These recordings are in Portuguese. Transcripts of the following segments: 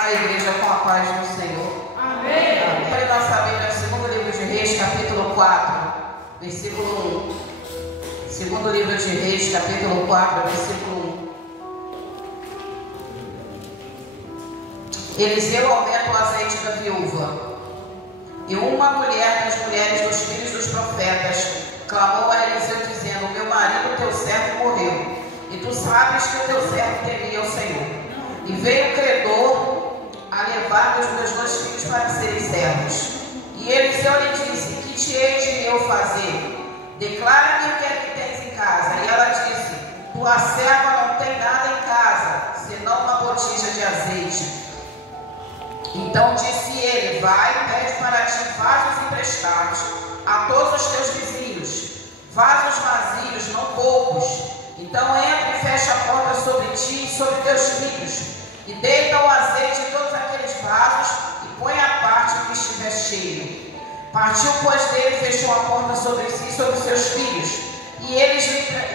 a igreja com a paz do Senhor. Amém. Amém. Nossa Bíblia, no segundo livro de Reis, capítulo 4, versículo 1. Segundo livro de Reis, capítulo 4, versículo 1. Eliseu aumenta o azeite da viúva. E uma mulher das mulheres dos filhos dos profetas clamou a Eliseu, dizendo: meu marido, teu servo, morreu, e tu sabes que o teu servo temia o Senhor. E veio o credor a levar os meus 2 filhos para serem servos. E Eliseu lhe disse: que te hei de eu fazer? Declara-me o que é que tens em casa. E ela disse: tua serva não tem nada em casa, senão uma botija de azeite. Então disse ele: vai, pede para ti vasos emprestados a todos os teus vizinhos, vasos vazios, não poucos. Então entra e fecha a porta sobre ti e sobre teus filhos, e deita o azeite em todos aqueles vasos, e põe a parte que estiver cheio. Partiu, pois, dele, fechou a porta sobre si e sobre seus filhos, e eles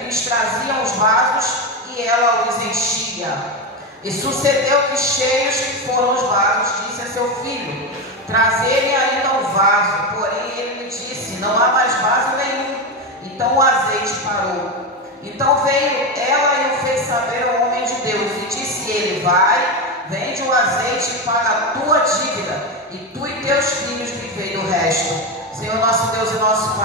lhes traziam os vasos, e ela os enchia. E sucedeu que, cheios que foram os vasos, disse a seu filho: trazei-me ainda um vaso. Porém ele lhe disse: não há mais vaso nenhum. Então o azeite parou. Então veio ela e o fez saber ao homem de Deus, e disse ele: vai, vende o azeite e paga a tua dívida, e tu e teus filhos vivei do resto. Senhor nosso Deus e nosso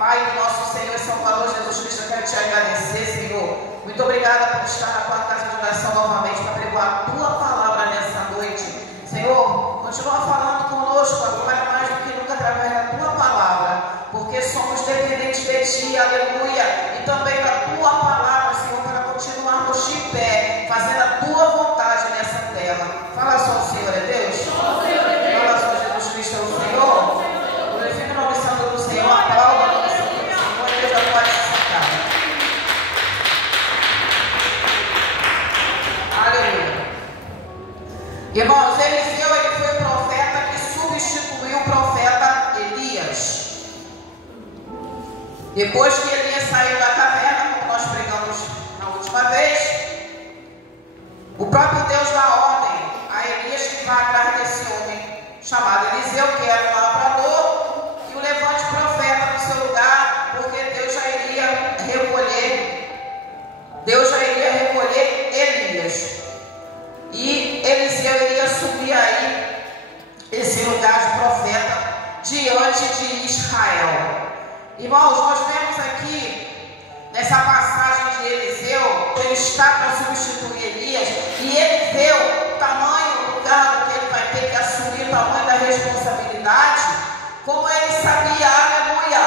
Pai do nosso Senhor e Salvador Jesus Cristo, eu quero te agradecer, Senhor. Muito obrigada por estar na tua casa de oração novamente para pregar a tua palavra nessa noite. Senhor, continua falando conosco agora mais do que nunca através da tua palavra, porque somos dependentes de ti, aleluia, e também da tua palavra, Senhor, para continuarmos de pé, fazendo a tua vontade nessa terra. Fala só, o Senhor é Deus? Fala só, Jesus Cristo é o Senhor? Glorifica o nome santo do Senhor, aplauda o nome santo do Senhor, e Deus da paz se sacar. Aleluia. Irmãos, Eliseu, ele foi o profeta que substituiu o profeta Elias. Depois que Elias saiu da caverna, como nós pregamos na última vez, o próprio Deus dá ordem a Elias que vá atrás desse homem chamado Eliseu, que era um lavrador, e o levante profeta no seu lugar, porque Deus já iria recolher Elias. E Eliseu iria assumir aí esse lugar de profeta diante de Israel. Irmãos, nós vemos aqui nessa passagem de Eliseu, ele está para substituir Elias, e ele vê o tamanho do cargo que ele vai ter que assumir, o tamanho da responsabilidade, como ele sabia, aleluia,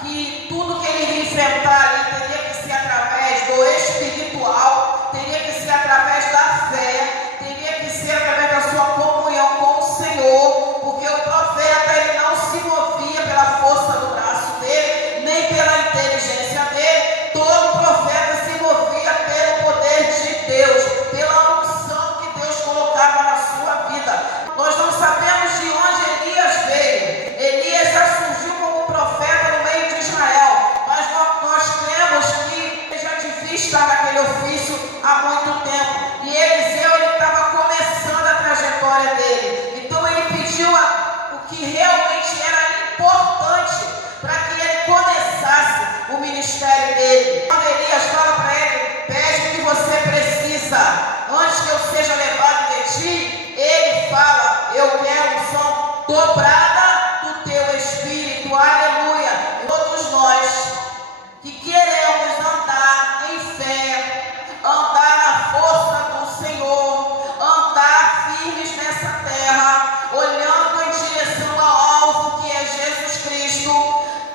que tudo que ele ia enfrentar ali teria que ser através do espiritual, teria que ser através da fé, teria que ser através da sua comunhão com o Senhor, porque o profeta, ele não se movia pela força do braço dele, nem pela inteligência dele. Todo profeta se movia pelo poder de Deus, pela unção que Deus colocava na sua vida. Nós não sabemos de onde Elias veio. Elias já surgiu como profeta no meio de Israel, mas nós cremos que ele já devia estar naquele ofício há muito tempo. E Eliseu, ele estava começando a trajetória dele. Então ele pediu o que realmente era importante para que ele começasse o ministério dele. Quando Elias fala para ele: pede o que você precisa antes que eu seja levado de ti, ele fala: eu quero unção dobrada do teu espírito, aleluia. Todos nós que queremos andar em fé, andar na força do Senhor, andar firmes nessa terra, olhando em direção ao alvo que é Jesus Cristo,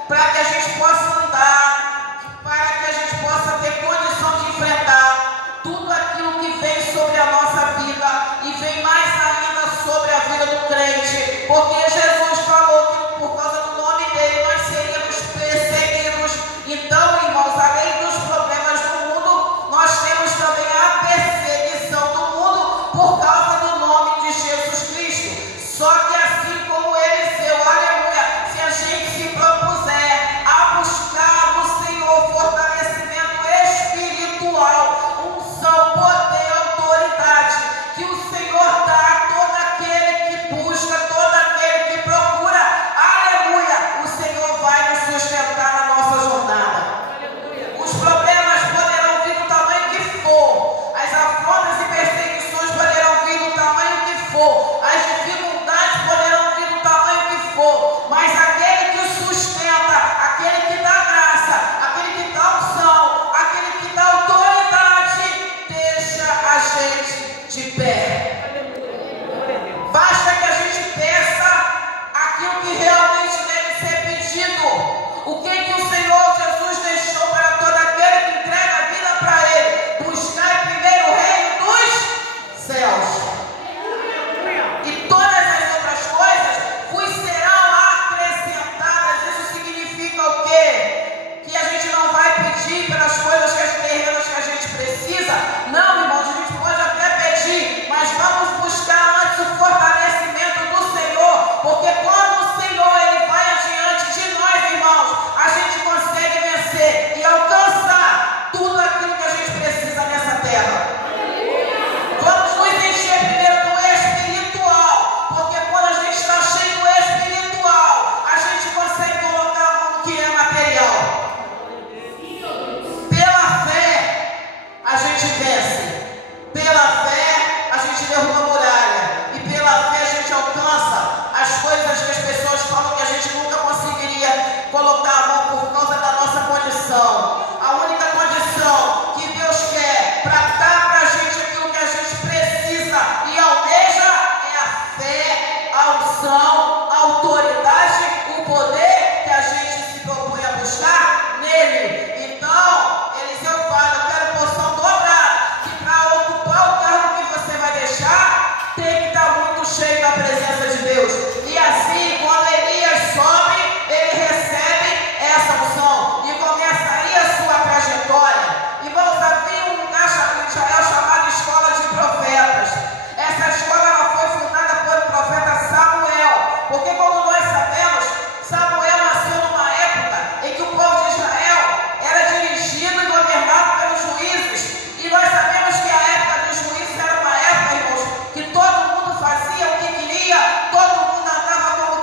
para que a gente possa andar, para que a gente possa ter condição de enfrentar tudo aquilo que vem sobre a nossa vida e vem mais ainda sobre a vida do crente, porque Jesus falou que por causa do nome dele nós seríamos perseguidos. Então, irmãos, além dos problemas do mundo, nós temos também a perseguição do mundo por causa do nome de Jesus Cristo. Só que assim como Eliseu, aleluia, se a gente se propuser a buscar no Senhor fortalecimento espiritual, unção, poder, autoridade, que o Senhor dá a de pé. Basta que a gente peça aquilo que realmente deve ser pedido. O que o Senhor Jesus deixou para todo aquele que entrega a vida para Ele? Buscar primeiro o reino dos céus. E todas as outras coisas vos serão acrescentadas. Isso significa o quê? Que a gente não vai pedir pelas coisas terrenas que a gente precisa. Não, irmãos, a gente pode até pedir, mas vamos buscar antes o fortalecimento do Senhor, porque quando o Senhor ele vai adiante de nós, irmãos, a gente consegue vencer e alcançar tudo aquilo que a gente precisa nessa terra. Vamos nos encher primeiro do espiritual, porque quando a gente está cheio do espiritual, a gente consegue colocar a mão no que é material. Pela fé a gente vence, pela fé a gente derruba a muralha, e pela fé a gente alcança as coisas que as pessoas falam que a gente nunca conseguiria colocar a mão por causa da nossa condição. A única condição que Deus quer para dar para a gente aquilo que a gente precisa e almeja é a fé, a unção, a autoridade, o poder que a gente se propõe a buscar nele. Então, Eliseu fala: eu quero porção dobrada, que para ocupar o cargo que você vai deixar, tem que estar muito cheio da presença de Deus. E assim, quando Elias sobe, ele recebe essa unção e começa aí a sua trajetória. E vamos abrir um lugar em Israel chamado Escola de Profetas. Essa escola ela foi fundada pelo profeta Samuel, porque como nós sabemos, Samuel nasceu numa época em que o povo de Israel era dirigido e governado pelos juízes. E nós sabemos que a época dos juízes era uma época, irmãos, que todo mundo fazia o que queria, todo mundo andava como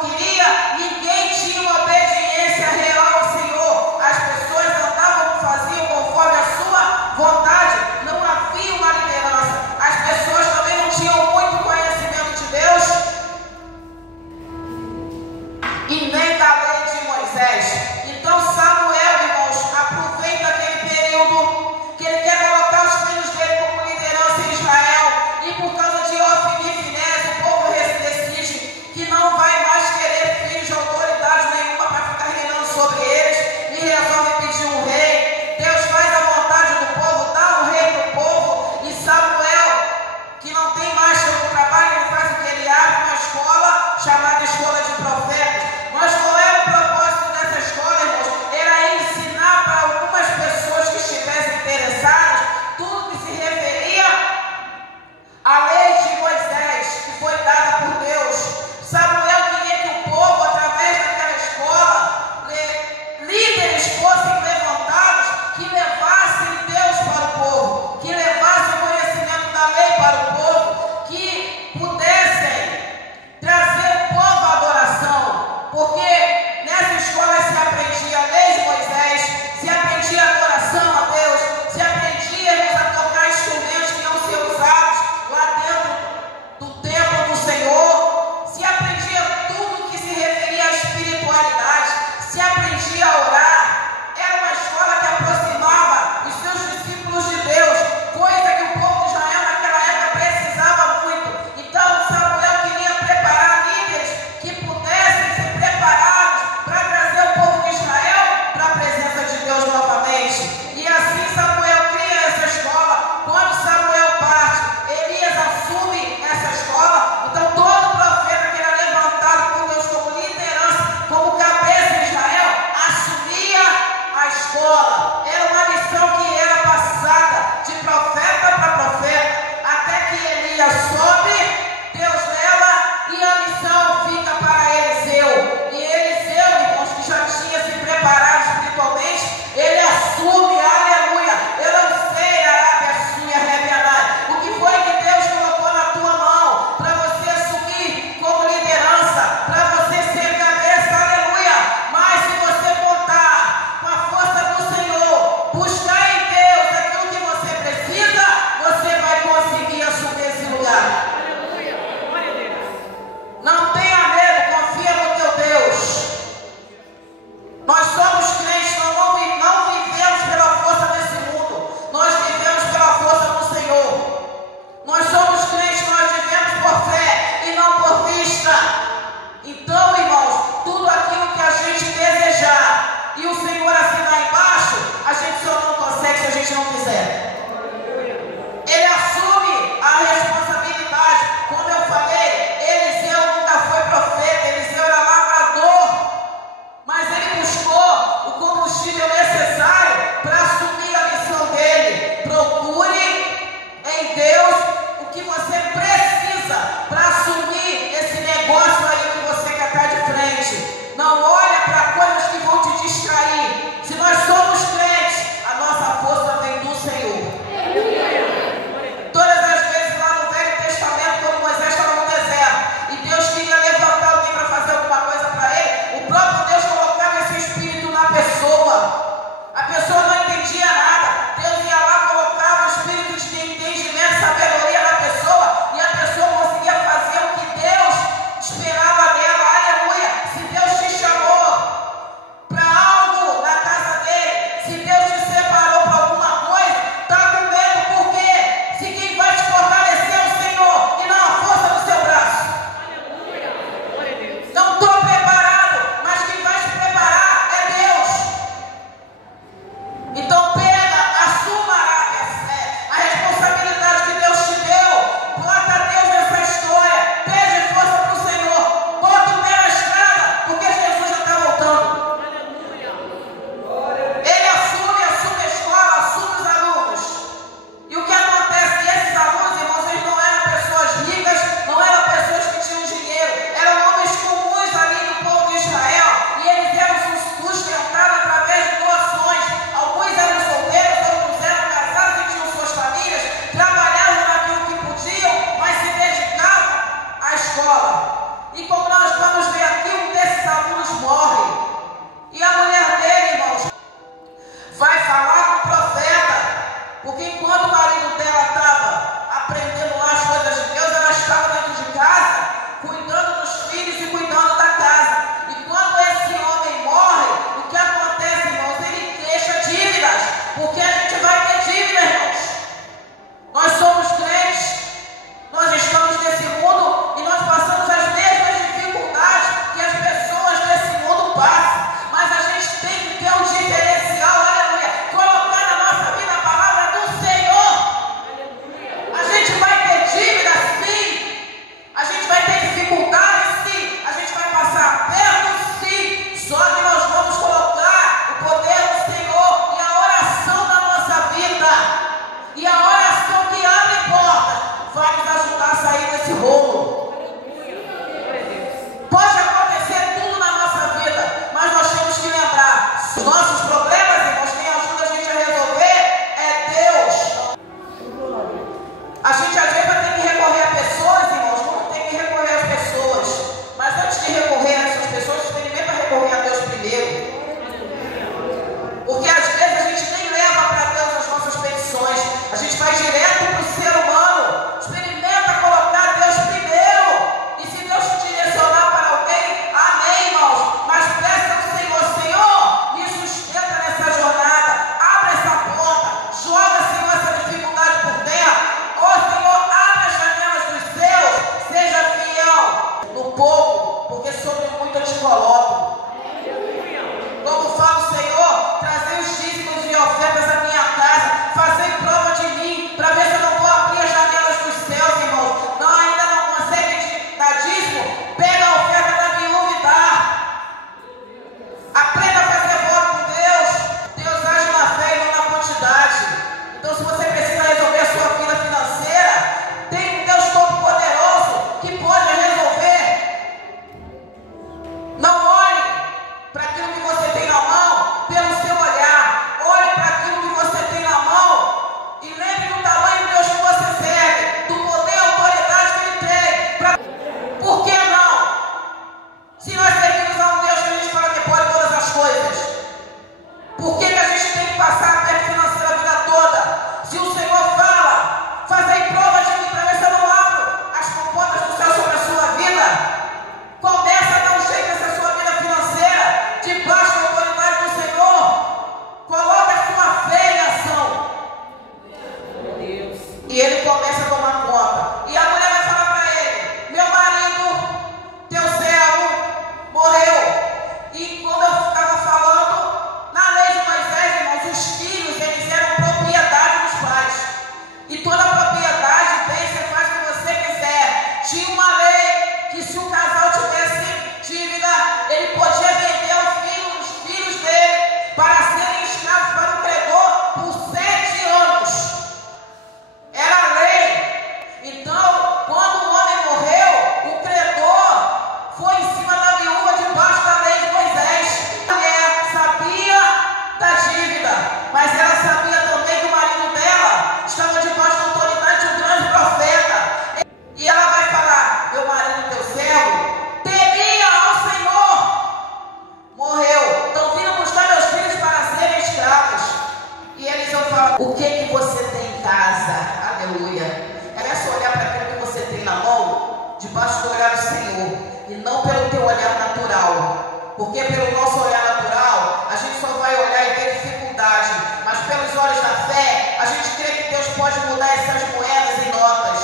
e não pelo teu olhar natural. Porque pelo nosso olhar natural, a gente só vai olhar e ver dificuldade. Mas pelos olhos da fé, a gente crê que Deus pode mudar essas moedas em notas.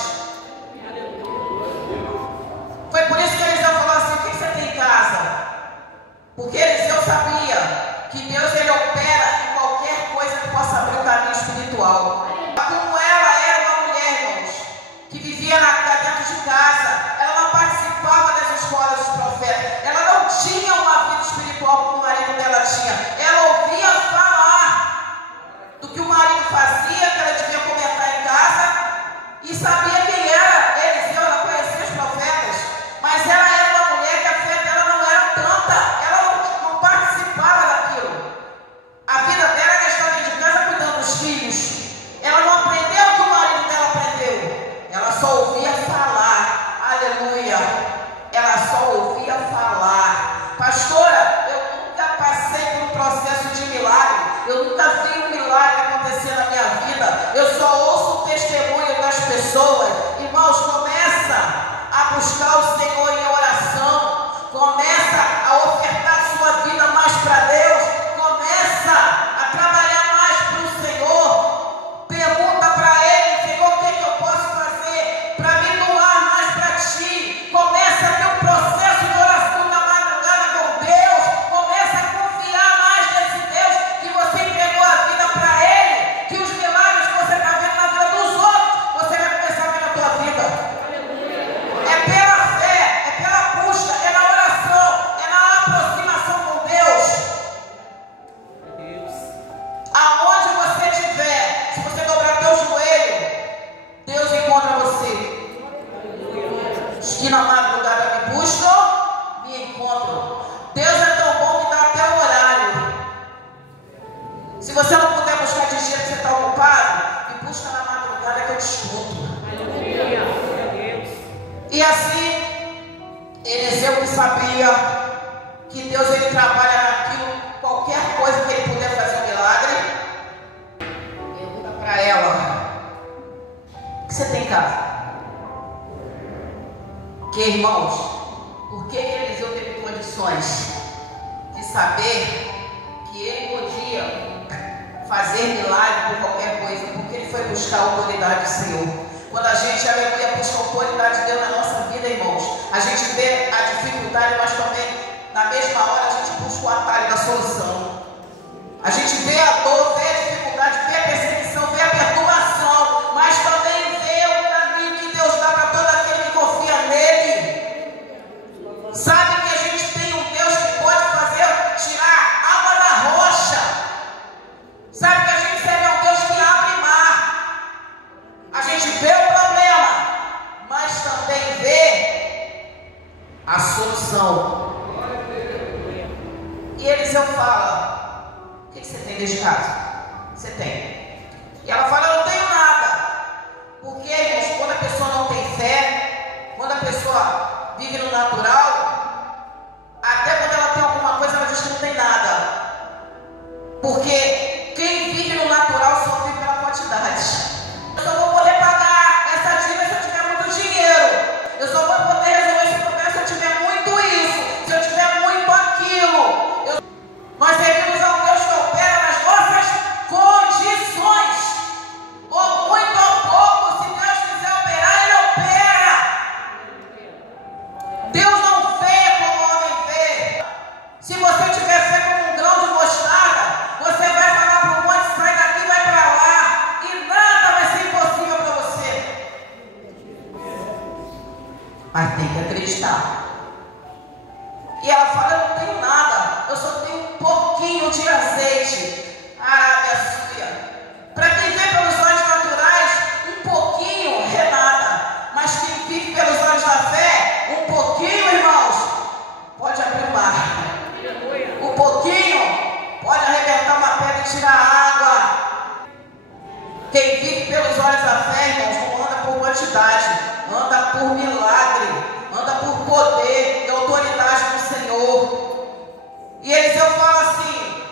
Foi por isso que Eliseu falou assim: o que você tem em casa? Porque Eliseu sabia que Deus, ele opera em qualquer coisa que possa abrir o caminho espiritual. Como ela era uma mulher, irmãos, que vivia dentro de casa, ela não participava das escolas dos profetas, ela não tinha uma vida espiritual como o marido dela tinha. Ela ouvia falar do que o marido fazia, que ela devia comentar em casa, e sabia quem era Eliseu, ela conhecia os profetas, mas ela era uma mulher que a fé dela não era tanta, ela não participava daquilo. A vida dela era estar dentro de casa cuidando dos filhos. Ela não aprendeu o que o marido dela aprendeu. Ela só ouvia falar. Aleluia. Ela só ouvia falar. Pastora, eu nunca passei por um processo de milagre. Eu nunca vi um milagre acontecer na minha vida. Eu só ouço o testemunho das pessoas. Irmãos, começa a buscar o Senhor em oração. Começa a ofertar sua vida mais para Deus. Começa a trabalhar mais para o Senhor. Pergunta para Ele: Senhor, o que eu posso fazer para me doar mais para Ti? Começa a ter um processo de oração da madrugada com Deus. Começa a confiar mais nesse Deus que você entregou a vida para Ele. Que os milagres que você está vendo na vida dos outros, você vai começar a ver na tua vida. É pela fé, é pela busca, é na oração, é na aproximação com Deus. Aonde você estiver, se você dobrar teu joelho, Deus encontra você. Os que na madrugada me buscam, me encontram. Deus é tão bom que dá até o horário. Se você não puder buscar de dia que você está ocupado, me busca na madrugada que eu te escuto. E assim, Eliseu, que sabia que Deus, ele trabalha naquilo, qualquer coisa que ele puder fazer um milagre, pergunta para ela: o que você tem em casa? Que, irmãos, por que Eliseu teve condições de saber que ele podia fazer milagre por qualquer coisa? Porque ele foi buscar a autoridade do Senhor. Quando a gente, aleluia, busca a autoridade de Deus na nossa vida, irmãos, a gente vê a dificuldade, mas também, na mesma hora, a gente busca o atalho da solução. A gente vê a dor, vê a dificuldade, vê a perseguição, vê a perturbação, mas também vê o caminho que Deus dá para todo aquele que confia nele. Sabe que a gente tem um Deus que pode fazer, tirar água da rocha. Sabe que a gente serve a um Deus que abre mar. A gente vê o problema, mas também vê a solução. E Eliseu fala: o que você tem desde casa? Você tem. E ela fala: eu não tenho nada. Porque, irmãos, quando a pessoa não tem fé, quando a pessoa vive no natural, até quando ela tem alguma coisa, ela diz que não tem nada. Porque quem vive no natural só vive pela quantidade. Eu só vou poder pagar essa dívida se eu tiver muito dinheiro. Eu só vou poder resolver esse problema se eu tiver muito isso, se eu tiver muito aquilo. Nós devemos a um Deus que opera nas nossas condições. Ou muito ou pouco, se Deus quiser operar, Ele opera. Deus não vê como o homem vê. Se você tiver fé como um grão de mostarda, você vai falar para o monte: sai daqui e vai para lá. E nada vai ser impossível para você. Mas tem que acreditar. E ela fala: eu não tenho nada, eu só tenho um pouquinho de azeite. Ah, minha filha, para quem vê pelos olhos naturais, um pouquinho é nada. Mas quem vive pelos olhos da fé, um pouquinho, irmãos, pode abrir o mar. Um pouquinho pode arrebentar uma pedra e tirar a água. Quem vive pelos olhos da fé, irmãos, não anda por quantidade, anda por milagre, anda por poder e autoridade do Senhor. E Eliseu fala assim: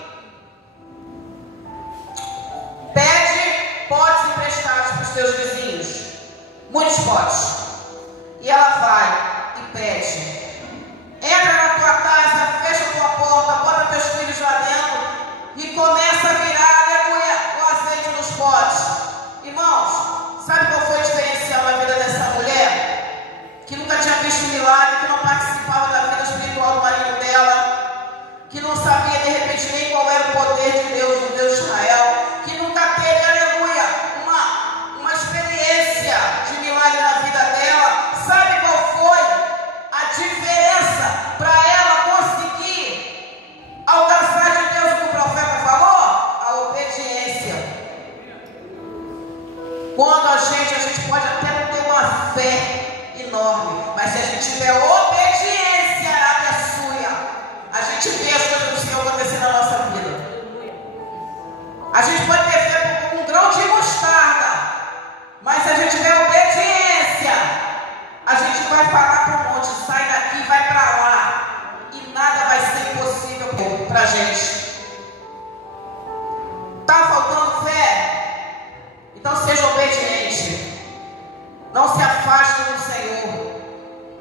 pede potes emprestados para os teus vizinhos, muitos potes. E ela vai e pede. Entra na tua casa, fecha a tua porta, bota teus filhos lá dentro e começa a virar, aleluia, o azeite nos potes. Irmãos, sabe qual foi a diferencial na vida dessa mulher? Que nunca tinha visto milagre, que não participava da vida espiritual do marido dela, que não sabia de repente nem qual era o poder de Deus, do Deus de Israel, que nunca teve, aleluia, uma experiência de milagre na vida dela. Sabe qual foi a diferença para ela conseguir alcançar de Deus o que o profeta falou? A obediência. Quando a gente pode até não ter uma fé enorme, mas se a gente tiver obediência, a gente vê as coisas do Senhor acontecer na nossa vida. A gente pode ter fé com um grão de mostarda, mas se a gente tiver obediência, a gente vai falar para o monte, sai daqui, vai para lá, e nada vai ser impossível para a gente. Está faltando fé? Então seja obediente. Não se afaste do Senhor.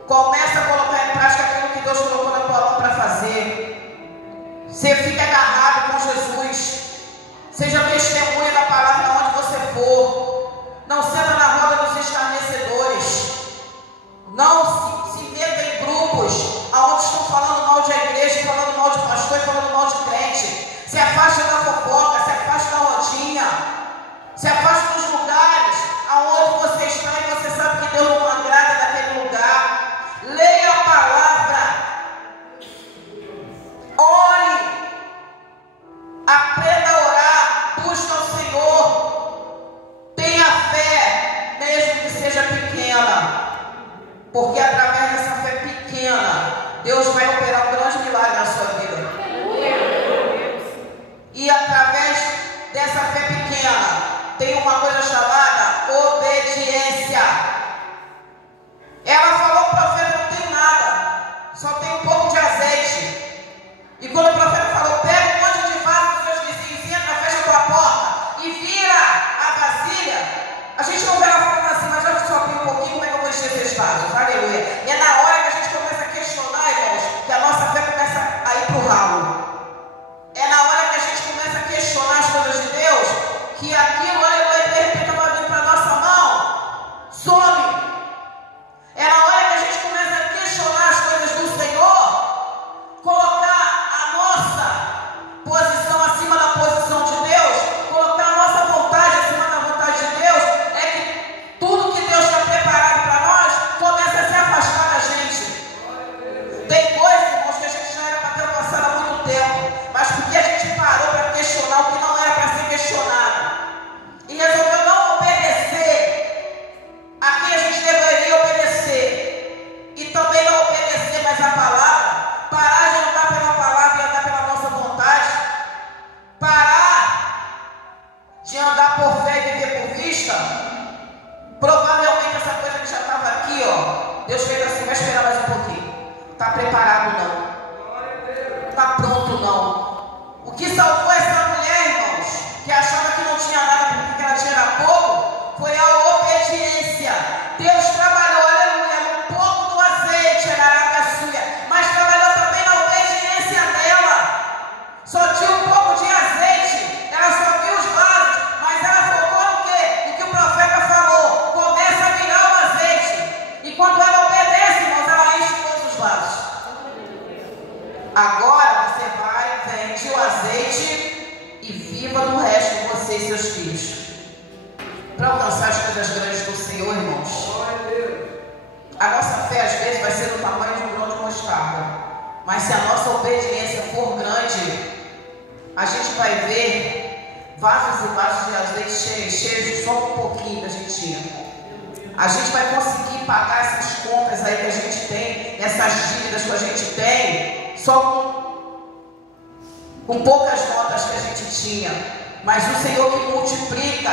Comece a colocar em prática aquilo que Deus colocou na tua mão para fazer. Você fica agarrado com Jesus. Seja testemunha da palavra onde você for. Não senta na roda dos escarnecedores. Não se meta em grupos onde estão falando mal de igreja, falando mal de pastor, falando mal de crente. Se afaste da fofoca, se afaste da rodinha. Se afaste dos lugares aonde você está e você sabe que Deus não agrada daquele lugar. Leia a palavra. Ore. Aprenda a orar. Busca o Senhor. Tenha fé, mesmo que seja pequena. Porque através dessa fé pequena, Deus vai operar um grande milagre na sua vida. E através dessa fé pequena, tem uma coisa chamada obediência. Ela falou: o profeta não tem nada, só tem um pouco de azeite. E quando o profeta falou: pega um monte de vaso dos seus vizinhos, entra, fecha a tua porta e vira a vasilha, a gente não vê ela falando assim, mas já que só tem um pouquinho, como é que eu vou encher esses vasos? Aleluia. E é na hora que a gente começa a questionar, irmãos, que a nossa fé começa a ir para o ralo. É na hora que a gente começa a questionar as coisas de Deus, que aquilo, aleluia, de repente estava vindo para a nossa mão, some. É na hora que a gente começa a questionar as coisas do Senhor, colocar a nossa posição acima da posição de Deus, colocar a nossa vontade acima da vontade de Deus, é que tudo que Deus está preparado para nós começa a se afastar da gente. Tem coisas, irmãos, que a gente já era para ter alcançado há muito tempo, mas porque a gente parou para questionar o que não era para ser questionado e resolveu não obedecer a quem a gente deveria obedecer, e também não obedecer mais a palavra, parar de andar pela palavra e andar pela nossa vontade, parar de andar por fé e viver por vista. Provavelmente essa coisa que já estava aqui, ó, Deus fez assim: vai esperar mais um pouquinho. Está preparado não? Está pronto não? O que salvou essa mulher, irmãos, que achava que não tinha nada porque ela tinha pouco, foi a obediência. Deus trabalhou, aleluia, um pouco do azeite, mas trabalhou também na obediência dela. Só tinha um pouco de azeite, ela só viu os vasos, mas ela focou no quê? No que o profeta falou: começa a virar o azeite. E quando ela obedece, irmãos, ela enche todos os vasos. Agora você vai, vende o azeite e viva no resto de você e seus filhos. Para alcançar as coisas grandes do Senhor, irmãos, a nossa fé às vezes vai ser do tamanho de um grão de mostarda, mas se a nossa obediência for grande, a gente vai ver vasos e vasos de azeite cheios de só um pouquinho que a gente tinha. A gente vai conseguir pagar essas contas aí que a gente tem, essas dívidas que a gente tem, só com poucas notas que a gente tinha. Mas o Senhor que multiplica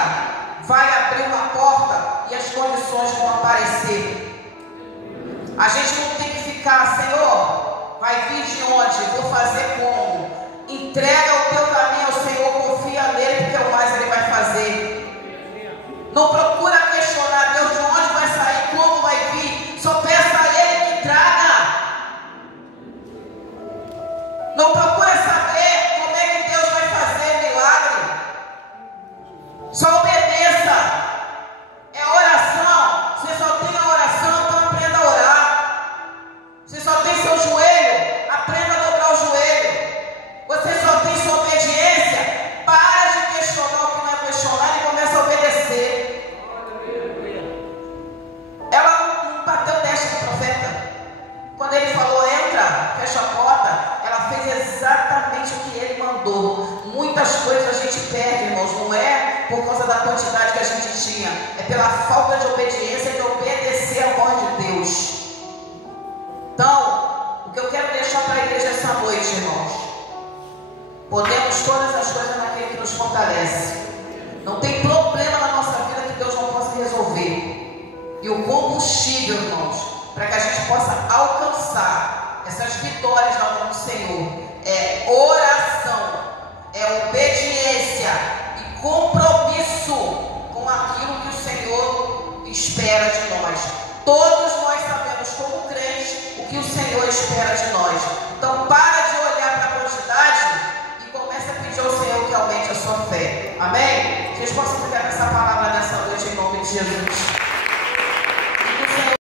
vai abrir uma porta e as condições vão aparecer. A gente não tem que ficar: Senhor, vai vir de onde? Vou fazer como? Entrega o teu caminho ao Senhor, confia nele, porque o mais ele vai fazer. Não procura questionar Deus de onde vai sair, como vai vir. Só peça a ele que traga. da quantidade que a gente tinha, é pela falta de obediência, de obedecer a voz de Deus. Então, o que eu quero deixar para a igreja essa noite, irmãos, podemos todas as coisas naquele que nos fortalece. Não tem problema na nossa vida que Deus não possa resolver. E o combustível, irmãos, para que a gente possa alcançar essas vitórias na mão do Senhor, é oração, é obediência e compromisso com aquilo que o Senhor espera de nós. Todos nós sabemos, como crentes, o que o Senhor espera de nós. Então, para de olhar para a quantidade e comece a pedir ao Senhor que aumente a sua fé. Amém? Vocês possam pegar essa palavra nessa noite em nome de Jesus.